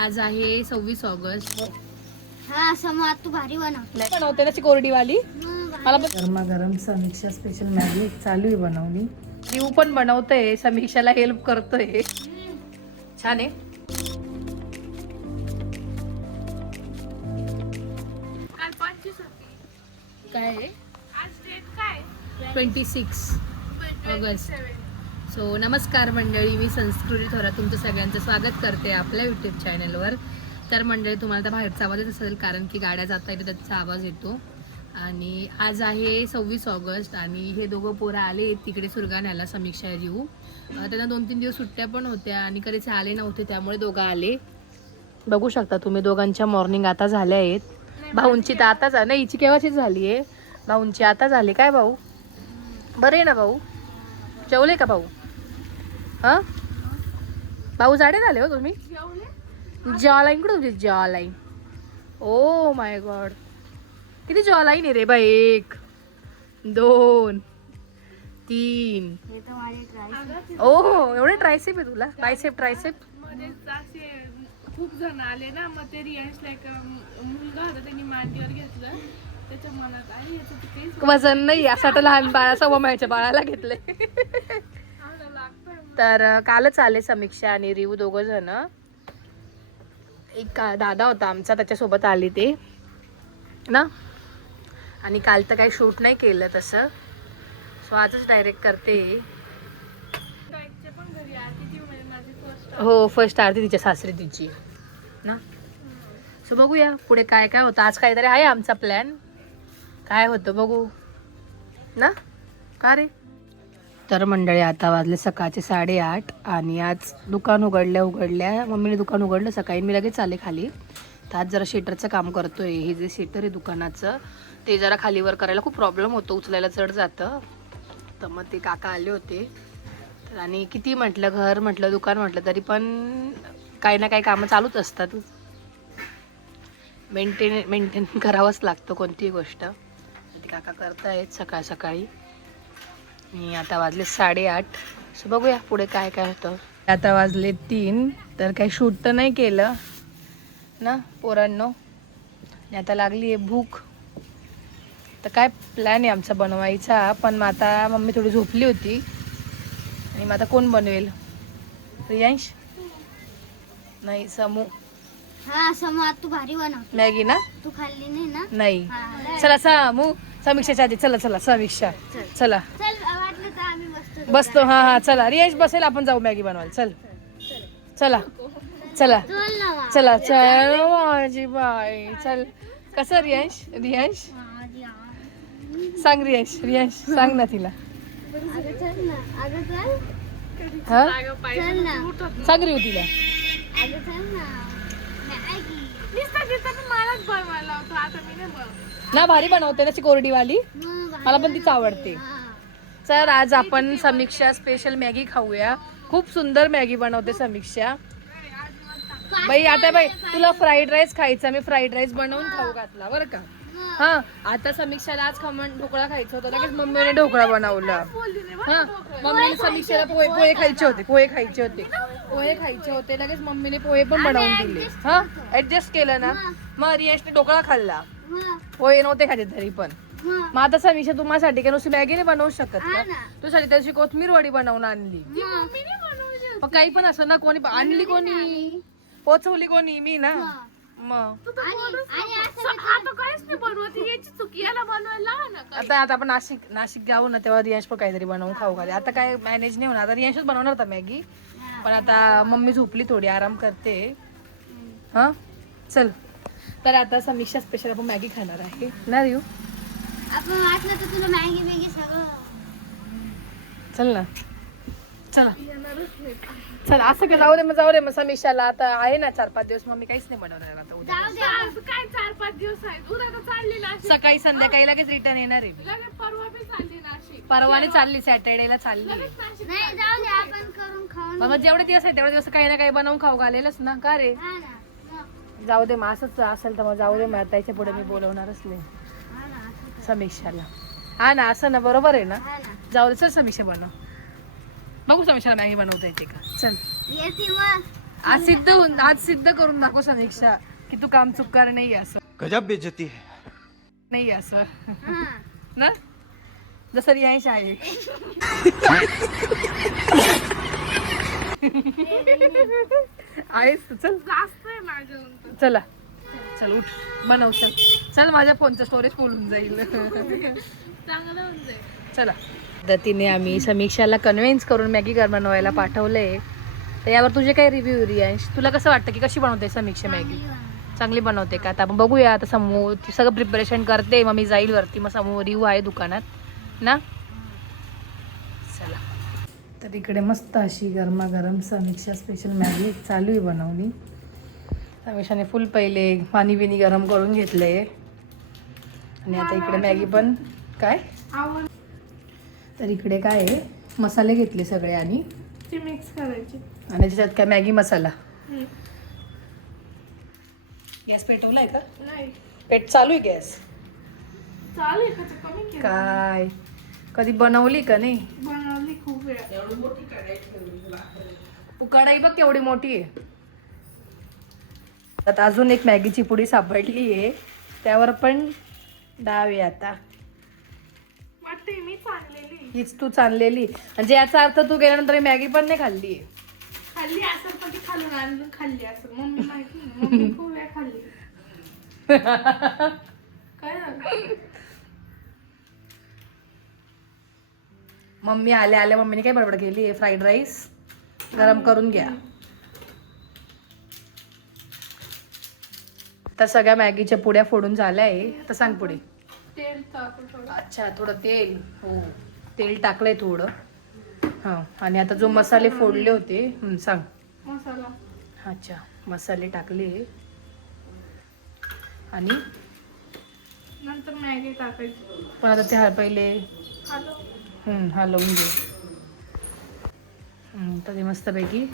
आज आहे 26 ऑगस्ट. हा समोर तू भारी बनवते ना कोरडीवाली. मला पण गरमागरम समीक्षा स्पेशल मॅगी चालू आहे बनवली. जीव पण बनवतोय, समीक्षाला हेल्प करतोय. छान आहे. काय आहे? 26 ऑगस्ट. सो नमस्कार मंडळी, मी संस्कृती थोरात तुमचं सगळ्यांचं स्वागत करते आपल्या यूट्यूब चॅनलवर. तर मंडळी, तुम्हाला तर बाहेरचा आवाज येत असेल कारण की गाड्या जाता येते त्याचा आवाज येतो. आणि आज आहे 26 ऑगस्ट आणि हे दोघं पोरं आले तिकडे सुरगाण्याला, समीक्षा जीव. त्यांना 2-3 दिवस सुट्ट्या पण होत्या आणि कधीच आले नव्हते, त्यामुळे दोघं आले. बघू शकता तुम्ही, दोघांच्या मॉर्निंग आता झाल्या आहेत. भाऊंची तर आता नाही, हिची केव्हाचीच झाली आहे. भाऊंची आता झाली. काय भाऊ, बरं आहे ना भाऊ? जेवले का भाऊ? हां भाऊ, जाडे झाले हो तुम्ही. जॉ लाईन कुठे तुझी? जॉ लाईन, ओ माय गॉड, किती जॉ लाईन आहे रे बाई. 1 2 3. ओ एवढे ट्रायसेप आहे तुला? Bicep tricep. खूप जण आले ना, मग ते रियांशला एक मुलगा होता, त्यांनी मांडीवर घेतलं. त्याच्या मनात आहे याचं काहीच वजन नाही, यासाठी लहान बाळा 1.25 महिन्याच्या बाळाला घेतले. तर कालच आले समीक्षा आणि रिव, दोघं जण. एक दादा होता आमचा, त्याच्यासोबत आले ते ना. आणि काल तर काही शूट नाही केलं तसं, सो आजच डायरेक्ट करते. पण घरी आरती ती म्हणजे माझी फर्स्ट. हो, फर्स्ट आरती तिच्या सासरी तिची ना. सो बघूया पुढे काय काय होतं. आज काहीतरी आहे आमचा प्लॅन, काय होतं बघू ना. का रे? तर मंडळी, आता वाजले सकाळचे 8:30 आणि आज दुकान उघडल्या मम्मीने दुकान उघडलं सकाळी. मी लगेच आले खाली. तर आज जरा शेटरचं काम करतोय. हे जे शेटर आहे दुकानाचं, ते जरा खालीवर करायला खूप प्रॉब्लेम होतो, उचलायला चढ जातं. तर मग ते काका आले होते. तर आणि किती म्हटलं, घर म्हटलं, दुकान म्हटलं, तरी पण काही ना काही कामं चालूच असतात. मेंटेन करावंच लागतं कोणतीही गोष्ट. ते काका करतायत सकाळ सकाळी. आणि आता वाजले 8:30. सो बघूया पुढे काय काय होतं. आता वाजले 3. तर काही शूट तर नाही केलं ना पोरांनो. आणि आता लागली आहे भूक. तर काय प्लॅन आहे आमचा बनवायचा, पण मग आता मम्मी थोडी झोपली होती आणि मग आता कोण बनवेल? रियांश नाही, समू. हा समोर तू भारी बनव. मॅगी ना? तू खाल्ली नाही ना? नाही. हा. चला समू, समीक्षाच्या आधी. चला चला समीक्षा, चला चल, वाटलं तर आम्ही बसतो. हा हा चला, रियांश बसेल, आपण जाऊ मॅगी बनवायला. चल चला चला चल ना वा. चला. चल माझी बाई, चल. कसं रियांश? रियांश सांग, रियांश सांग ना तिला. अगं चल ना, अगं चल. हा चल ना, सांग रिव तिला. अगं चल ना. मॅगी. मलाच बनवायला होतं, आता मी नाही बनव. ना भारी बनवते ना ती कोरडीवाली, मग मला पण तीच आवडते. हा. तर आज आपण समीक्षा स्पेशल मॅगी खाऊया. खूप सुंदर मॅगी बनवते समीक्षा बाई. आता बाई, तुला फ्राईड राईस खायचा, मी फ्राईड राईस बनवून खाऊ घातला बरं का. हा, आता समीक्षाला आज खमण ढोकळा खायचा होता, लगेच मम्मीने ढोकळा बनवला. हा, मम्मीने समीक्षाला पोहे खायचे होते, लगेच मम्मीने पोहे पण बनवून दिले. हा, ऍडजस्ट केलं ना. मग रियांशने ढोकळा खाल्ला, मग पोहे नव्हते खाते तरी पण. मग मग आता समीक्षा तुम्हासाठी काय नुसती मॅगी नाही बनवू शकत का? हा ना. तुझ्यासाठी त्याची कोथमीर वडी बनवून आणली. मग काही पण असं ना, कोणी आणली, कोणी पोचवली, कोणी मी ना. मग आणि असं आता काहीच नाही बनवत, याची चुकी, याला बनवायला लावा ना. आता आपण नाशिक जाऊ ना, तेव्हा रियांश पण काहीतरी बनवून खाऊ घाले. आता काय मॅनेज नाही होणार. आता रियांशच बनवणार होता मॅगी, पण आता मम्मी झोपली, थोडी आराम करते. हा चल. तर आता समीक्षा स्पेशल आपण मॅगी खाणार आहे ना रिव. आपण वाटलं तर तुला मॅगी बिगी सगळं. चल ना, चला चल. असं का, जाऊ दे मग समीक्षाला आता आहे ना 4-5 दिवस, मग मी काहीच नाही बनवणार आता. उद्या जाऊ दे. आज काय 4-5 दिवस आहेत, उद्या तर चालली नाशिक. सकाळी संध्याकाळी लगेच रिटर्न येणार आहे. लगेच परवा बी चालली नाशिक. परवाने चालली, सॅटर्डेला चालली. नाही, जाऊ दे, आपण करून खाऊन. मग जेवढे दिवस आहे तेवढे दिवस काही ना काही बनवून खाऊ घालेलच ना. का रे? हा ना. मग. जाऊ दे, मग असंच असेल तर मग जाऊ दे. मग त्याच्या पुढे मी बोलवणारच नाही हा ना, असं कर. समीक्षाला. हा ना, असं ना, बरोबर आहे ना. हा ना. जाऊ दे, चल समीक्षा बनव. बघू समीक्षाला मॅगी बनवता येते का. चल. येते मग. आज सिद्ध करून दाखव समीक्षा की तू काम चुकणार नाही असं. गजब बेइज्जती है. नाही असं हा. ना, जसं रियांश आहे. आहेस तू, चल जास्त आहे माझ्याहून. चला चल उठ बनव. चल चल माझ्या फोनचं स्टोरेज फुल होऊन जाईल. चांगलं होऊन जाईल. चला पद्धतीने आम्ही समीक्षाला कन्व्हिन्स करून मॅगी घर बनवायला पाठवलंय. तर यावर तुझे काय रिव्ह्यू रियांश? तुला कसं वाटतं की कशी बनवते समीक्षा मॅगी? चांगली बनवते का? आता आपण बघूया. आता समोर ती सगळं प्रिपरेशन करते, मग मी जाईल वरती, मग समोर रिव्ह्यू आहे दुकानात ना. चला तर इकडे मस्त अशी गरमागरम समीक्षा स्पेशल मॅगी चालू आहे बनवणी. समीक्षाने फुल पहिले पाणी बिनी गरम करून घेतले आणि आता इकडे मॅगी पण काय. आवड तर इकडे काय आहे, मसाले घेतले सगळे आणि ती मिक्स करायची. त्याच्यात काय मॅगी मसाला. गॅस पेटवलाय का? नाही पेट चालू आहे गॅस? चालू आहे का ते कमी केलं? काय कधी बनवली का नाही? बनवली खूप वेळा. कढाई बघ केवढी मोठी आहे. आता अजून एक मॅगीची पुडी सापडली आहे, त्यावर पण डाव आहे. आता वाटते मी चाललेली हीच तू चाललेली, म्हणजे याचा अर्थ तू गेल्यानंतर ही मॅगी पण नाही खाल्ली. खाल्ली असेल पण ती खालून आणून खाल्ली असेल. मम्मी माहिती नाही, मम्मी खूप वेळा खाल्ली. काय झालं? मम्मी आल्या आल्या मम्मीने काय बडबड केली आहे, फ्राईड राईस गरम करून घ्या. तर सगळ्या मॅगीच्या पुड्या फोडून झाल्या आहे. आता सांग पुढे. तेल टाकू थोडं. अच्छा थोडं तेल. हो तेल टाकलंय थोडं. हां आणि आता जो मसाले फोडले होते सांग. मसाला अच्छा मसाले टाकले आणि नंतर मॅगी टाकायची. पण आता ते पहिले हॅलो हलवून घे. तर ते मस्तपैकी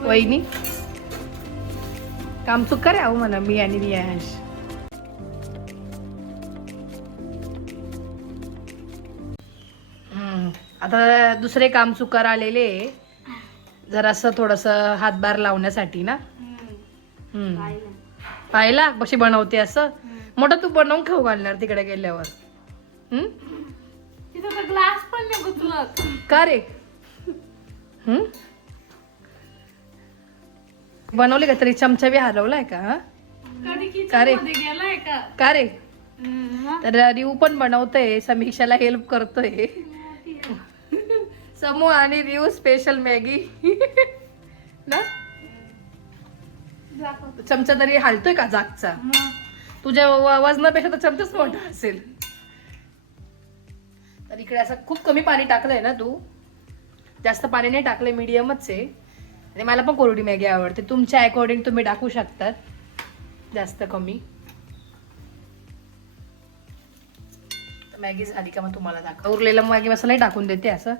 वहिनी काम चुक करे आहो म्हणा मी आणि रियांश. आता दुसरे काम चुकार आलेले जरासं थोडंसं हातभार लावण्यासाठी ना. पाहिला कशी बनवते असं. मोठं तू बनवून खाऊ घालणार तिकडे गेल्यावर. तिथं तर ग्लास पण नाही गुतलत. का रे? बनवले का तरी चमचा बी हरवलाय का? कधी का रे? किचन मध्ये गेलाय का? का रे? तर रिव पण बनवतोय, समीक्षाला हेल्प करतोय. समूह आणि रिव स्पेशल मॅगी ना. चमचा तरी हालतोय का जागचा? तुझ्या वजनापेक्षा तर चमचाच मोठा असेल. तर इकडे असं खूप कमी पाणी टाकलंय ना तू? जास्त पाणी नाही टाकलंय, मीडियमच आहे. आणि मला पण कोरडी मॅगी आवडते. तुमच्या अकॉर्डिंग तुम्ही टाकू शकतात, जास्त कमी. मॅगी झाली का मग तुम्हाला दाखव. उरलेला मॅगी मसाला टाकून देते. असं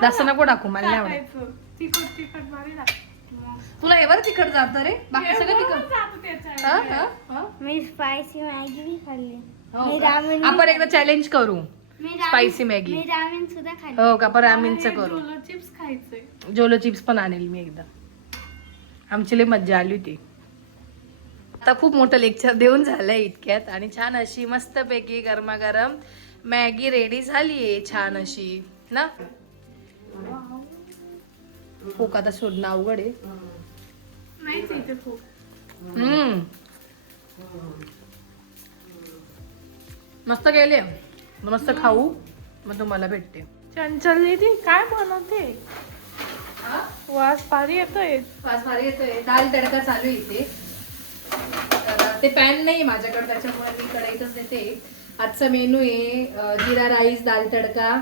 जास्त नको टाकू, मला नाही आवडत. तिखट तिखट भारी लागतं. तुला एवढं तिखट जातं रे? बाकी सगळं तिखट. जातं त्याच्यात. हा, हा, हा. मी स्पायसी मॅगी भी खाल्ली. हो मी का? रामेन आपण एकदा चॅलेंज करू मी स्पायसी मॅगी. मी रामेन सुद्धा खाल्ली. हो का? पण रामेनचं करू. जोलो चिप्स खायचंय. जोलो चिप्स पण आणेल मी एकदा. आमची लई मज्जा आली होती. आता खूप मोठं लेक्चर देऊन झालंय इतक्यात आणि छान अशी मस्तपैकी गरमागरम मॅगी रेडी झालीये छान अशी ना. फूक आता शोधणं अवघड आहे. नाहीच इथे खूप. मस्त गेले. मस्त खाऊ मग तुम्हाला भेटते. चंचल दीदी काय बनवते? वास भारी येतोय. फास भारी येतोय. दाल तडका चालू इथे. ते पॅन नाही माझ्याकडे, त्याच्यामुळे मी कढईतच देते. आजचा मेनू आहे जिरा राईस, दाल तडका,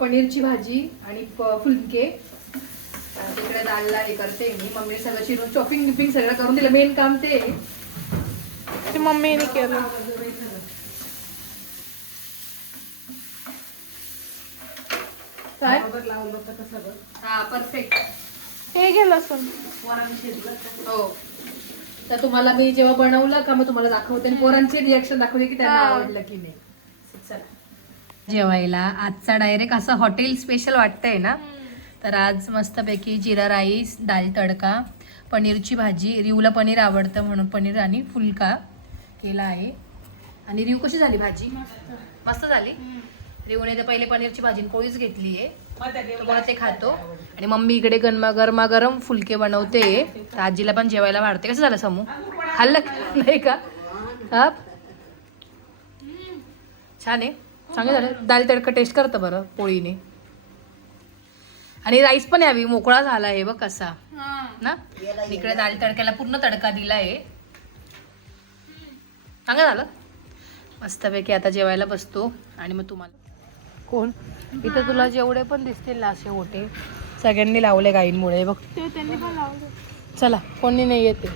पनीरची भाजी आणि फुलके. तिकडे दालला हे करते मी. मम्मीने सगळं चिरून चॉपिंग बिपिंग सगळं करून दिलं. मेन काम ते मम्मीने केलं. काय? हा परफेक्ट. हे घे लसूण. हो. तर तुम्हाला मी जेव्हा बनवलं का मग तुम्हाला दाखवते आणि पोरांची रिॲक्शन दाखवली की त्यांना आवडलं की नाही. चला जेवायला आजचा डायरेक्ट असं हॉटेल स्पेशल वाटतंय ना. तर आज मस्तपैकी जिरा राईस, दाल तडका, पनीरची भाजी. रिवला पनीर आवडतं म्हणून पनीर आणि फुलका केला आहे. आणि रिव कशी झाली भाजी? मस्त झाली. रिवने तर पहिले पनीरची भाजी पोळीच घेतली आहे. तुम्हाला ते खातो. आणि मम्मी इकडे गरमागरम फुलके बनवते. तर आजीला पण जेवायला वाढते. कसं झालं समू? खाल्लं नाही का? हा छान आहे. चांगलं झालं. दाल तडका टेस्ट करतं बरं पोळीने. आणि राईस पण यावी मोकळा झाला आहे बघ कसा ना. इकडे दाल तडक्याला पूर्ण तडका दिला आहे. चांगलं झालं. मस्तपैकी आता जेवायला बसतो. आणि मग तुम्हाला कोण इथं तुला जेवढे पण दिसतील ना असे ओटे सगळ्यांनी लावले गाईंमुळे बघ. ते त्यांनी पण लावलं. चला कोणी नाही येते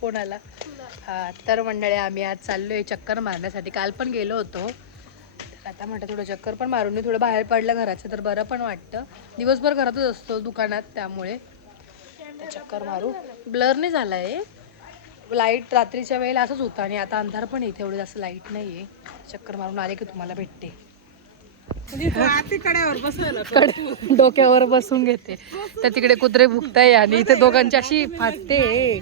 कोणाला. हा तर मंडळी आम्ही आज चाललोय चक्कर मारण्यासाठी. काल पण गेलो होतो. तर आता म्हटलं थोडं चक्कर पण मारून मी थोडं बाहेर पडलं घराचं तर बरं पण वाटतं. दिवसभर घरातच असतो दुकानात त्यामुळे. चक्कर मारू. ब्लर नाही झाला आहे. लाईट रात्रीच्या वेळेला असंच होतं आणि आता अंधार पण इथे एवढं जास्त लाईट नाही आहे. चक्कर मारून आले की तुम्हाला भेटते. डोक्यावर बसून घेते तर तिकडे कुत्रे भुकताय आणि इथे दोघांची अशी फाटते.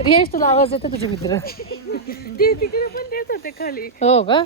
रियाज तुला आवाज येतो तुझे मित्र? ते तिकडे पण देत होते खाली. हो का?